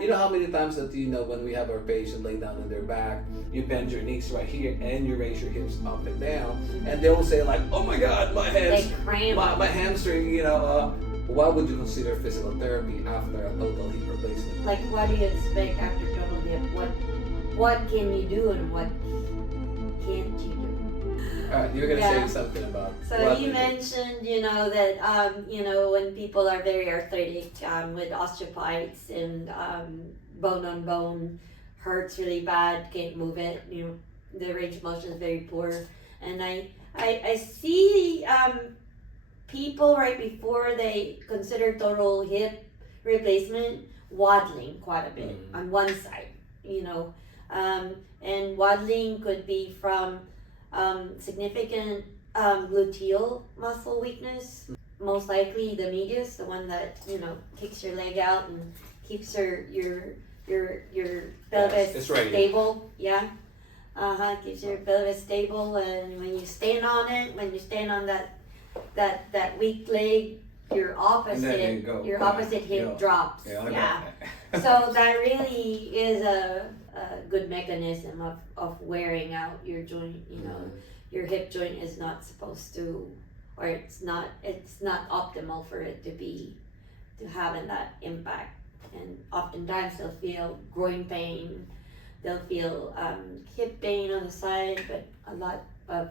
You know how many times that when we have our patient lay down on their back, you bend your knees right here and you raise your hips up and down, and they will say like, "Oh my God, my hands, my hamstring." What would you consider physical therapy after a total hip replacement? Like, what do you expect after total hip? What can you do and what can't you do? All right, you're gonna say something about. So you mentioned, that when people are very arthritic, with osteophytes and bone on bone hurts really bad, can't move it. The range of motion is very poor, and I see people right before they consider total hip replacement waddling quite a bit on one side, and waddling could be from significant gluteal muscle weakness, most likely the medius, the one that kicks your leg out and keeps your pelvis stable. Keeps your pelvis stable, and when you stand on it, when you stand on that weak leg, your opposite hip drops. So that really is a good mechanism of wearing out your joint. Your hip joint is not supposed to, or it's not optimal for it to have that impact. And oftentimes they'll feel groin pain, they'll feel hip pain on the side, but a lot of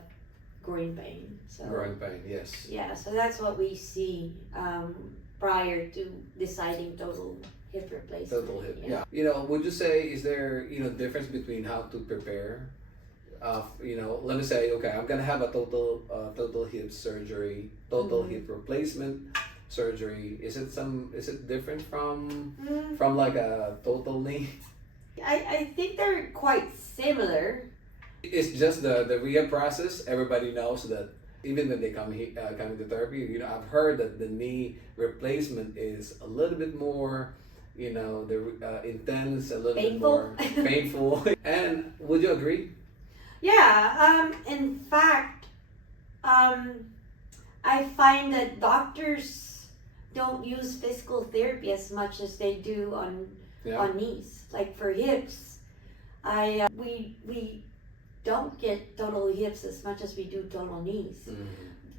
groin pain. Groin pain, yes. Yeah, so that's what we see prior to deciding total hip replacement. Total hip, yeah. Would you say, is there difference between how to prepare? Let me say, okay, I'm gonna have a total hip surgery, total hip replacement surgery. Is it different from like a total knee? I think they're quite similar. It's just the rehab process. Everybody knows that even when they come into therapy, I've heard that the knee replacement is a little bit more, intense, a little bit more painful. And would you agree? Yeah. In fact, I find that doctors don't use physical therapy as much as they do on knees. Like for hips, we don't get total hips as much as we do total knees.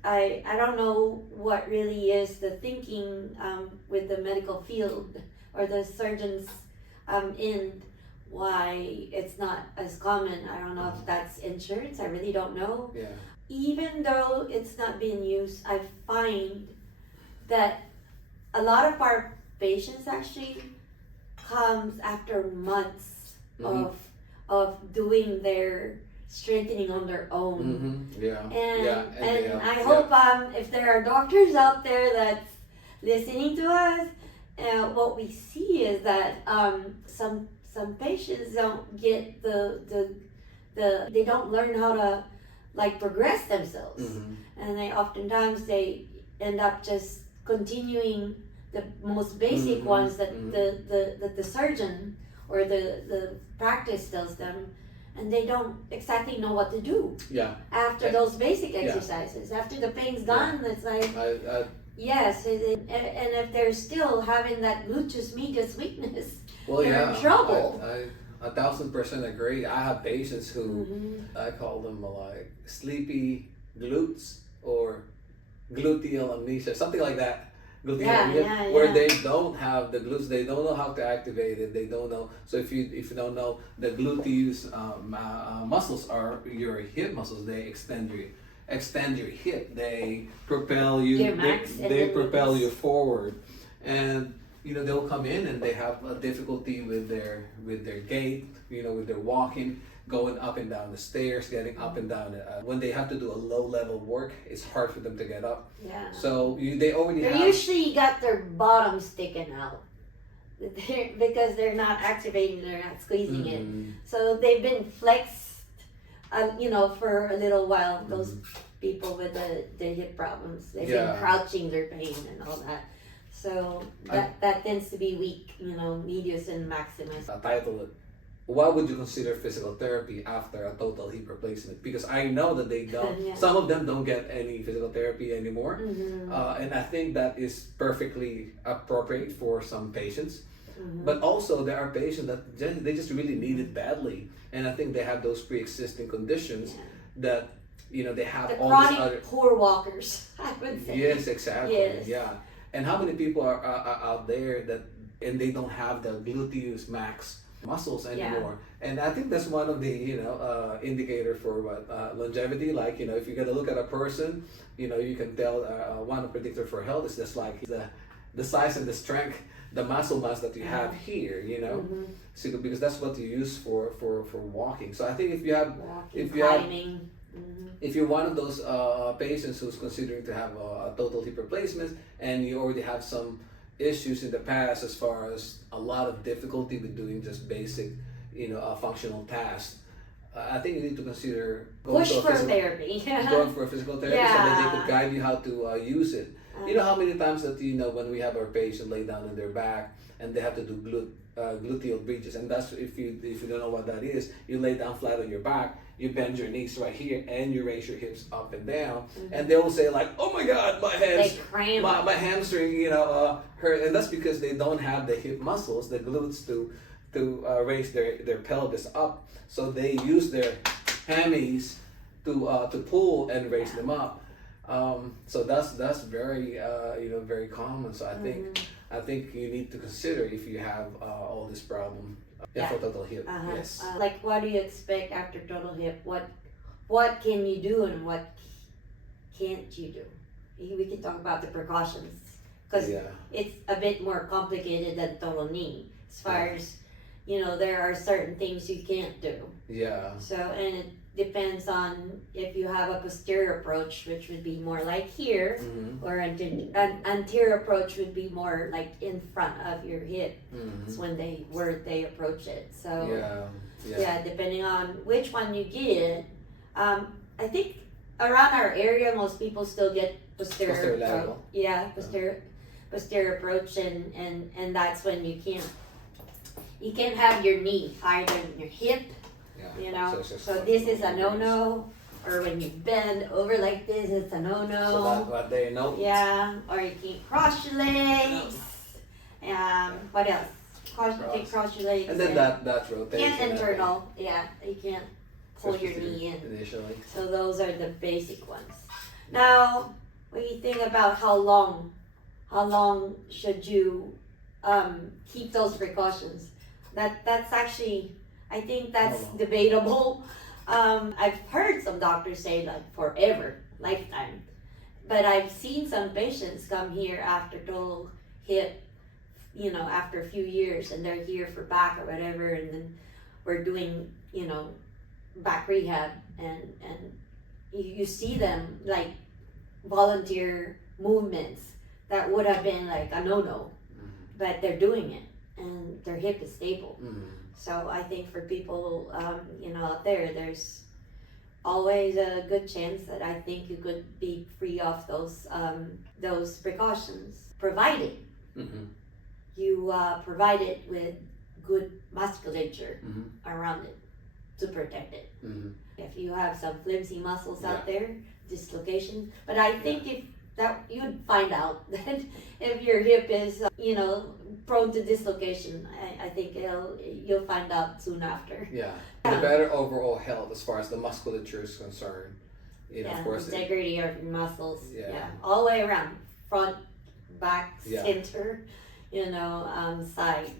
I don't know what really is the thinking with the medical field or the surgeons end, why it's not as common. I don't know if that's insurance. I really don't know. Yeah. Even though it's not being used, I find that a lot of our patients actually comes after months of doing their strengthening on their own. And I hope if there are doctors out there that's listening to us, what we see is that some patients don't get they don't learn how to progress themselves, and they end up just continuing the most basic ones that the surgeon or the practice tells them, and they don't exactly know what to do after those basic exercises. After the pain's done, it's like yes, and if they're still having that gluteus medius weakness, they're in trouble. I 1000% agree. I have patients who I call them like sleepy glutes or gluteal amnesia, something like that. Where they don't have the glutes, they don't know how to activate it. They don't know. So if you don't know, the gluteus muscles are your hip muscles. They extend your hip. They propel you. They propel you forward, and they'll come in and they have a difficulty with their gait. With their walking, going up and down the stairs, getting up and down. When they have to do a low level work, it's hard for them to get up. Yeah. So they usually got their bottom sticking out because they're not activating, they're not squeezing it. So they've been flexed, for a little while. Those people with the hip problems, they've been crouching their pain and all that. So that tends to be weak, medius and maximus. I title it, what would you consider physical therapy after a total hip replacement? Because I know that they don't, some of them don't get any physical therapy anymore. And I think that is perfectly appropriate for some patients. But also there are patients that they just really need it badly, and I think they have those pre-existing conditions that they have The all chronic these other. poor walkers, I would say. Yes, exactly. Yes. Yeah, and how many people are out there that and they don't have the gluteus max muscles anymore? And I think that's one of the indicator for what longevity. Like if you're gonna look at a person, you can tell one predictor for health is just like the size and the strength, the muscle mass that you have here. So because that's what you use for walking. So I think if you have Climbing. if you're one of those patients who's considering to have a total hip replacement and you already have some issues in the past as far as a lot of difficulty with doing just basic, functional tasks, I think you need to consider going for therapy. Going for a physical therapist so that they could guide you how to use it. You know how many times that when we have our patient lay down on their back and they have to do gluteal bridges, and that's if you don't know what that is, you lay down flat on your back, you bend your knees right here, and you raise your hips up and down, and they will say like, "Oh my God, my hands, my hamstring, hurt," and that's because they don't have the hip muscles, the glutes to raise their pelvis up, so they use their hammies to pull and raise them up. So that's very very common. So I think you need to consider if you have all this problem for total hip. Yes. Like, what do you expect after total hip? What can you do and what can't you do? We can talk about the precautions because it's a bit more complicated than total knee. As far as there are certain things you can't do. Yeah. So and it depends on if you have a posterior approach, which would be more like here, or an anterior approach would be more like in front of your hip. It's when they approach it. So depending on which one you get, I think around our area most people still get posterior lateral. Posterior approach, and that's when you can't have your knee higher than your hip. So this is a no-no, or when you bend over like this, it's a no-no. So that's what they know. Yeah, or you can't cross your legs. What else? Cross your legs. And then that rotation. And internal. Yeah, you can't pull your knee in. Initially. So those are the basic ones. Now, when you think about how long should you keep those precautions? That's actually, I think that's debatable. I've heard some doctors say like forever, lifetime. But I've seen some patients come here after total hip, after a few years, and they're here for back or whatever, and then we're doing, back rehab, and you see them like volunteer movements that would have been like a no-no, but they're doing it, and their hip is stable. So I think for people, out there, there's always a good chance that I think you could be free of those precautions, provided you provide it with good musculature around it to protect it. If you have some flimsy muscles out there, dislocation, but I think if that you'd find out that if your hip is, prone to dislocation, I think you'll find out soon after. Yeah. The better overall health as far as the musculature is concerned. Of course. Integrity of your muscles. All the way around, front, back, center, side.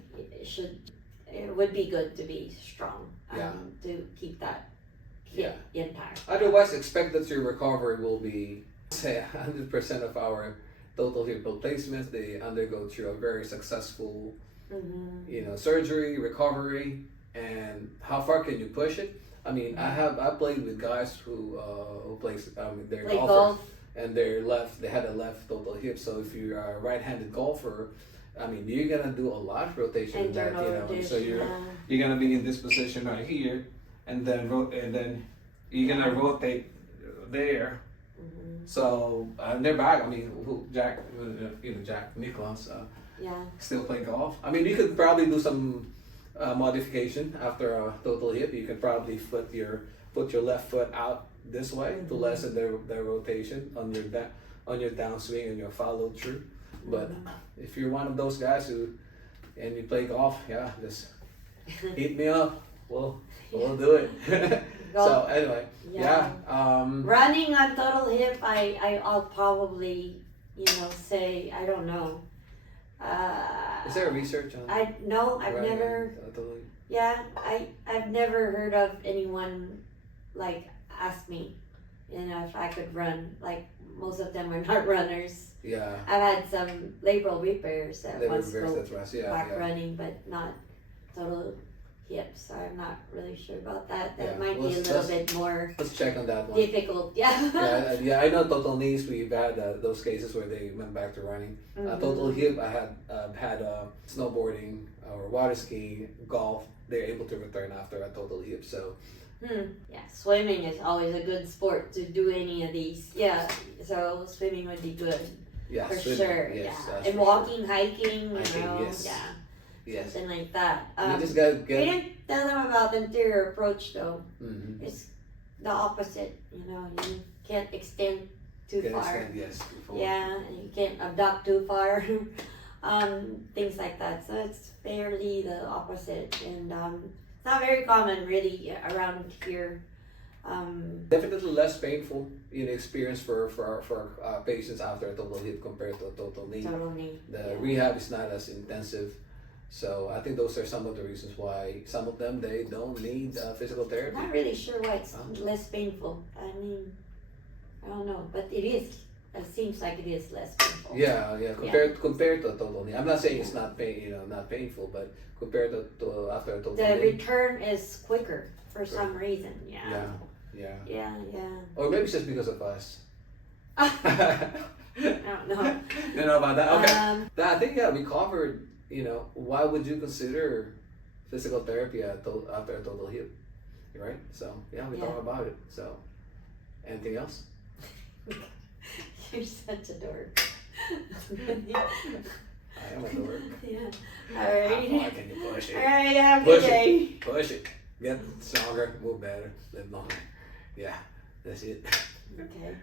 It would be good to be strong. To keep that hip intact. Otherwise, expect that your recovery will be, say, 100% of our total hip replacements. They undergo through a very successful, surgery, recovery, and how far can you push it? I mean, I played with guys who plays, they're golfers, golf. and they had a left total hip. So if you're a right-handed golfer, I mean, you're gonna do a lot of rotation in that, So you're gonna be in this position right here, and then you're gonna rotate there. So they're back. I mean, Jack Nicklaus still play golf. I mean, you could probably do some modification after a total hip. You can probably put your left foot out this way to lessen the rotation on your downswing and your follow through. But if you're one of those guys who and you play golf, yeah, just hit me up. We'll do it. So anyway, yeah. Running on total hip, I'll probably, say, I don't know. Is there research on? I've never. Yeah, I've never heard of anyone like ask me, if I could run. Like most of them are not runners. Yeah. I've had some labral repairs that once go back yeah. running, but not total hips. So I'm not really sure about that. That Yeah. might be a little bit more. Let's check on that one. Difficult. Yeah. Yeah. I know total knees. We've had those cases where they went back to running. Total hip. I had snowboarding or water skiing, golf. They're able to return after a total hip. So. Yeah, swimming is always a good sport to do any of these. Yeah, so swimming would be good. Yeah, for swimming, sure. Yes, yeah, and walking, hiking, yes. yeah, yes. something like that. You just gotta get. We didn't tell them about the anterior approach though. Mm-hmm. It's the opposite. You can't extend too far. Yes. Yeah, and you can't abduct too far. Things like that. So it's fairly the opposite, and it's not very common really around here. Definitely less painful experience for patients after a total hip compared to a total knee. Total knee. The rehab is not as intensive, so I think those are some of the reasons why some of them they don't need physical therapy. I'm not really sure why it's less painful. I mean, I don't know, but it is. It seems like it is less painful. Yeah. Compared to a total knee, I'm not saying it's not not painful, but compared to after a total knee, the return is quicker for some reason. Yeah. Or maybe it's just because of us. I don't know. You know about that? Okay. I think we covered. Why would you consider physical therapy after a total hip? Right. So we talked about it. So anything else? You're such a dork. I am a dork. Yeah. Alright. How far can you push it? Alright, have a good day. Push it. Get stronger, move better, live longer. Yeah, that's it. Okay.